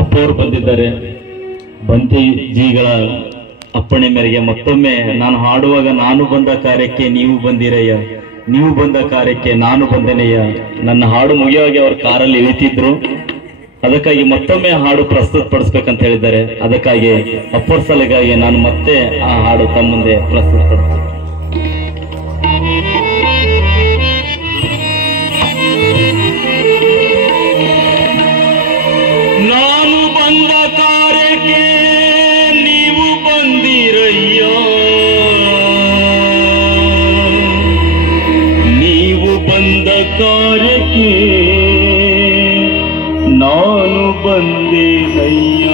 ಅಪ್ಪವರು ಬಂದಿದ್ದಾರೆ. ಬಂತಿಜಿಗಳ ಅಪ್ಪಣೆ ಮೇರೆಗೆ ಮತ್ತೊಮ್ಮೆ ನಾನು ಹಾಡುವಾಗ ನಾನು ಬಂದ ಕಾರ್ಯಕ್ಕೆ ನೀವು ಬಂದಿರಯ್ಯ, ನೀವು ಬಂದ ಕಾರ್ಯಕ್ಕೆ ನಾನು ಬಂದೆನಯ್ಯ. ನನ್ನ ಹಾಡು ಮುಗಿಯುವಾಗ ಅವ್ರ ಕಾರಲ್ಲಿ ಇಳಿತಿದ್ರು. ಅದಕ್ಕಾಗಿ ಮತ್ತೊಮ್ಮೆ ಹಾಡು ಪ್ರಸ್ತುತಪಡಿಸ್ಬೇಕಂತ ಹೇಳಿದ್ದಾರೆ. ಅದಕ್ಕಾಗಿ ಅಪ್ಪರ ಸಲಗಾಗಿ ನಾನು ಮತ್ತೆ ಆ ಹಾಡು ತಮ್ಮ ಮುಂದೆ ಪ್ರಸ್ತುತಪಡಿಸ್ತೀನಿ. ನಾನು ಬಂದ ಕಾರ್ಯಕ್ಕೆ ನೀವು ಬಂದಿರಯ್ಯ, ನೀವು ಬಂದ ಕಾರ್ಯಕ್ಕೆ ನಾನು ಬಂದೇನಯ್ಯ.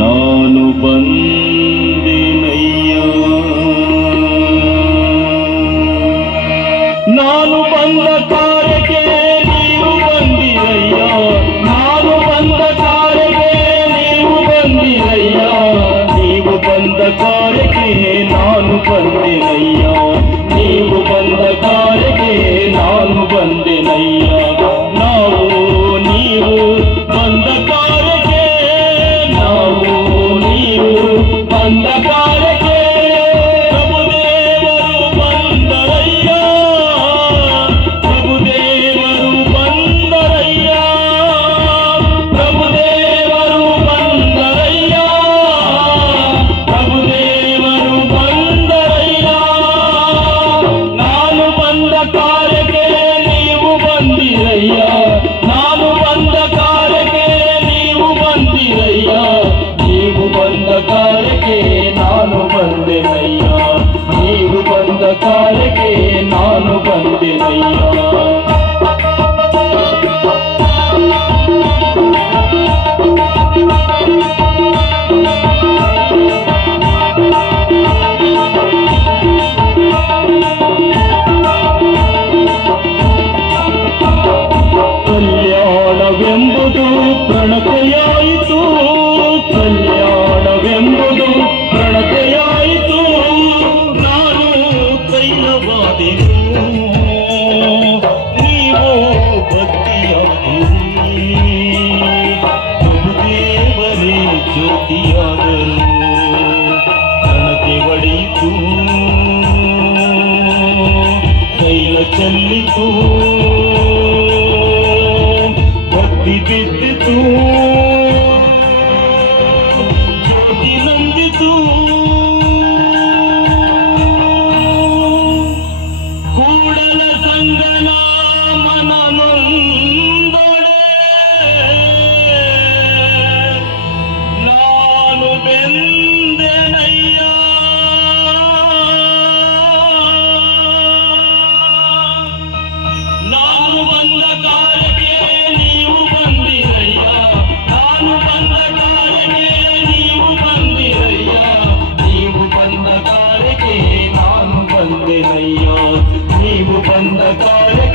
ನಾನು ಬಂದೇನಯ್ಯ. ನಾನು ಬಂದ ಕಾರ್ಯಕ್ಕೆ ನೀವು ಬಂದಿರಯ್ಯ, ನಾನು ಬಂದ ಕಾರ್ಯಕ್ಕೆ ನೀವು ಬಂದಿರಯ್ಯ, ನೀವು ಬಂದ ಕಾರ್ಯಕ್ಕೆ ನಾನು ಬಂದೆನಯ್ಯ, ನೀವು ಬಂದ ಕಾರ್ಯಕ್ಕೆ ನಾನು ಬಂದೆನಯ್ಯ. ನಾವು ನೀವು ಬಂದ ಕಾರ್ಯಕ್ಕೆ, ನಾವು ನೀವು ಬಂದ ಕಾರ್ಯಕ್ಕೆ ಪ್ರಭುದೇವರು ಬಂದರಯ್ಯ, ಪ್ರಭುದೇವರು ಬಂದರಯ್ಯ, ಪ್ರಭುದೇವರು ಬಂದರಯ್ಯ, ಪ್ರಭುದೇವರು ಬಂದರಯ್ಯ. ನಾನು ಬಂದ ಕಾರ್ಯಕ್ಕೆ ನೀವು ಬಂದಿರಯ್ಯ, ನಾನು ಬಂದ ಕಾರ್ಯಕ್ಕೆ ನೀವು ಬಂದಿರಯ್ಯ, ನೀವು ಬಂದ ಕಾರ್ಯಕ್ಕೆ ನಾನು ಬಂದೆನಯ್ಯ, ನೀವು ಬಂದ ಕಾರ್ಯಕ್ಕೆ ನಾನು ಬಂದೆನಯ್ಯ. ಕಲ್ಯಾಣವೆಂಬುದು ಪ್ರಣತೆಯಾಯಿತು, ಕಲ್ಯಾಣವೆಂಬುದು ಪ್ರಣತೆಯಾಯಿತು. ನಾನು ಕೈಲವಾದೆನು, ನೀವು ಭಕ್ತಿಯಾದಿರಿ. ಪ್ರಭುದೇವರೇ ಜ್ಯೋತಿಯಾದರು, ಪ್ರಣತೆ ಒಡೆಯಿತು, ಕೈಲ ಚೆಲ್ಲಿತು, ಭಕ್ತಿ ಬಿದ್ದಿತು, ಜ್ಯೋತಿ ನಂದಿತು. ಕೂಡಲ ಸಂಗನ ಮನ ನೊಂದೊಡೆ ನಾನು ಬೆಂದೆನಯ್ಯ. ನಾನು ಬಂದ ಕಾರ್ಯಕ್ಕೆ ನೀವು ಬಂದಿರಯ್ಯ, ನಾನು ಬಂದ ಕಾರ್ಯಕ್ಕೆ ನೀವು ಬಂದಿರಯ್ಯ, ನೀವು ಬಂದ ಕಾರ್ಯಕ್ಕೆ ನಾನು ಬಂದೆನಯ್ಯ, ನೀವು ಬಂದ ಕಾರ್ಯ